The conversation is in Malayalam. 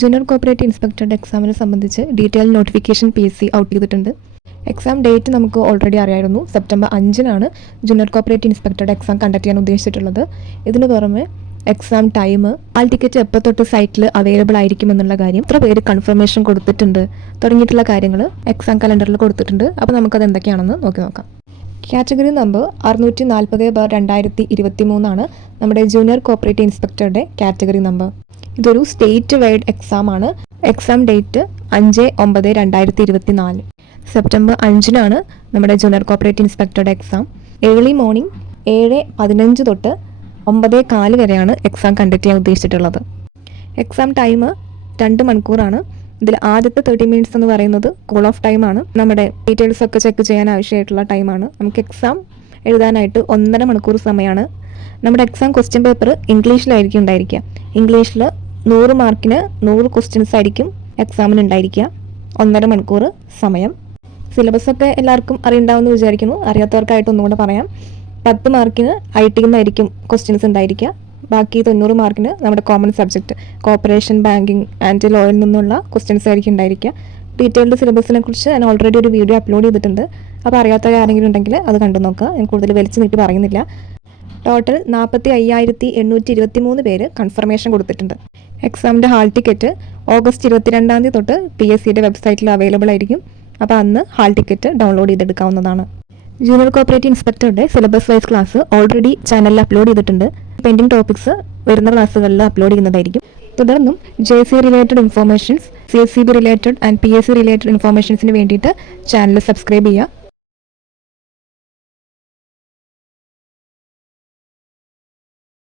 ജൂനിയർ കോപ്പറേറ്റീവ് ഇൻസ്പെക്ടറുടെ എക്സാമിനെ സംബന്ധിച്ച് ഡീറ്റെയിൽ നോട്ടിഫിക്കേഷൻ PSC ഔട്ട് ചെയ്തിട്ടുണ്ട്. എക്സാം ഡേറ്റ് നമുക്ക് ഓൾറെഡി അറിയായിരുന്നു. സെപ്റ്റംബർ 5-നാണ് ജൂനിയർ കോപ്പറേറ്റീവ് ഇൻസ്പെക്ടറുടെ എക്സാം കണ്ടക്ട് ചെയ്യാൻ ഉദ്ദേശിച്ചിട്ടുള്ളത്. ഇതിന് പുറമെ എക്സാം ടൈം, ആൾ ടിക്കറ്റ് എപ്പോൾ തൊട്ട് സൈറ്റിൽ അവൈലബിൾ ആയിരിക്കുമെന്നുള്ള കാര്യം, എത്ര പേര് കൺഫർമേഷൻ കൊടുത്തിട്ടുണ്ട് തുടങ്ങിയിട്ടുള്ള കാര്യങ്ങൾ എക്സാം കലണ്ടറിൽ കൊടുത്തിട്ടുണ്ട്. അപ്പോൾ നമുക്കത് എന്തൊക്കെയാണെന്ന് നോക്കാം. കാറ്റഗറി നമ്പർ 640/2023 നമ്മുടെ ജൂനിയർ കോപ്പറേറ്റീവ് ഇൻസ്പെക്ടറുടെ കാറ്റഗറി നമ്പർ. ഇതൊരു സ്റ്റേറ്റ് വൈഡ് എക്സാം ആണ്. Exam date 5/9/2024. സെപ്റ്റംബർ 5-നാണ് നമ്മുടെ ജൂനിയർ കോപ്പറേറ്റീവ് ഇൻസ്പെക്ടറുടെ എക്സാം. ഏർലി മോർണിംഗ് 7:15 തൊട്ട് 9:15 വരെയാണ് എക്സാം കണ്ടക്ട് ചെയ്യാൻ ഉദ്ദേശിച്ചിട്ടുള്ളത്. എക്സാം ടൈം 2 മണിക്കൂറാണ്. ഇതിൽ ആദ്യത്തെ 30 മിനിറ്റ്സ് എന്ന് പറയുന്നത് കോൾ ഓഫ് ടൈമാണ്. നമ്മുടെ ഡീറ്റെയിൽസ് ഒക്കെ ചെക്ക് ചെയ്യാൻ ആവശ്യമായിട്ടുള്ള ടൈമാണ്. നമുക്ക് എക്സാം എഴുതാനായിട്ട് 1.5 മണിക്കൂർ സമയമാണ്. നമ്മുടെ എക്സാം ക്വസ്റ്റ്യൻ പേപ്പർ ഇംഗ്ലീഷിലായിരിക്കും ഉണ്ടായിരിക്കുക. ഇംഗ്ലീഷിൽ 100 മാർക്കിന് 100 ക്വസ്റ്റ്യൻസ് ആയിരിക്കും എക്സാമിന് ഉണ്ടായിരിക്കുക. 1.5 മണിക്കൂർ സമയം. സിലബസൊക്കെ എല്ലാവർക്കും അറിയുണ്ടാവുമെന്ന് വിചാരിക്കുന്നു. അറിയാത്തവർക്കായിട്ട് ഒന്നുകൂടെ പറയാം. 10 മാർക്കിന് IT നിന്നായിരിക്കും ക്വസ്റ്റ്യൻസ് ഉണ്ടായിരിക്കുക. ബാക്കി 90 മാർക്കിന് നമ്മുടെ common subject corporation, banking and ലോയിൽ നിന്നുള്ള ക്വസ്റ്റ്യൻസ് ആയിരിക്കും ഉണ്ടായിരിക്കുക. ഡീറ്റെയിൽഡ് സിലബസിനെ കുറിച്ച് ഞാൻ ഓൾറെഡി ഒരു വീഡിയോ അപ്ലോഡ് ചെയ്തിട്ടുണ്ട്. അപ്പോൾ അറിയാത്ത ആരെങ്കിലും ഉണ്ടെങ്കിൽ അത് കണ്ടു നോക്കുക. ഞാൻ കൂടുതൽ വലിച്ചു നീട്ടി പറയുന്നില്ല. ടോട്ടൽ 45,823 പേര് കൺഫർമേഷൻ കൊടുത്തിട്ടുണ്ട്. എക്സാമിൻ്റെ ഹാൾ ടിക്കറ്റ് ഓഗസ്റ്റ് 22 തൊട്ട് PSCയുടെ വെബ്സൈറ്റിൽ അവൈലബിൾ ആയിരിക്കും. അപ്പോൾ അന്ന് ഹാൾ ടിക്കറ്റ് ഡൗൺലോഡ് ചെയ്തെടുക്കാവുന്നതാണ്. ജൂനിയർ കോപ്പറേറ്റീവ് ഇൻസ്പെക്ടറുടെ സിലബസ് വൈസ് ക്ലാസ് ഓൾറെഡി ചാനലിൽ അപ്ലോഡ് ചെയ്തിട്ടുണ്ട്. പെൻഡിങ് ടോപ്പിക്സ് വരുന്ന ക്ലാസ്സുകളിൽ അപ്ലോഡ് ചെയ്യുന്നതായിരിക്കും. തുടർന്നും JC related informations, CSCB related and PSC related ഇൻഫോർമേഷൻസിന് വേണ്ടിയിട്ട് ചാനൽ സബ്സ്ക്രൈബ് ചെയ്യുക.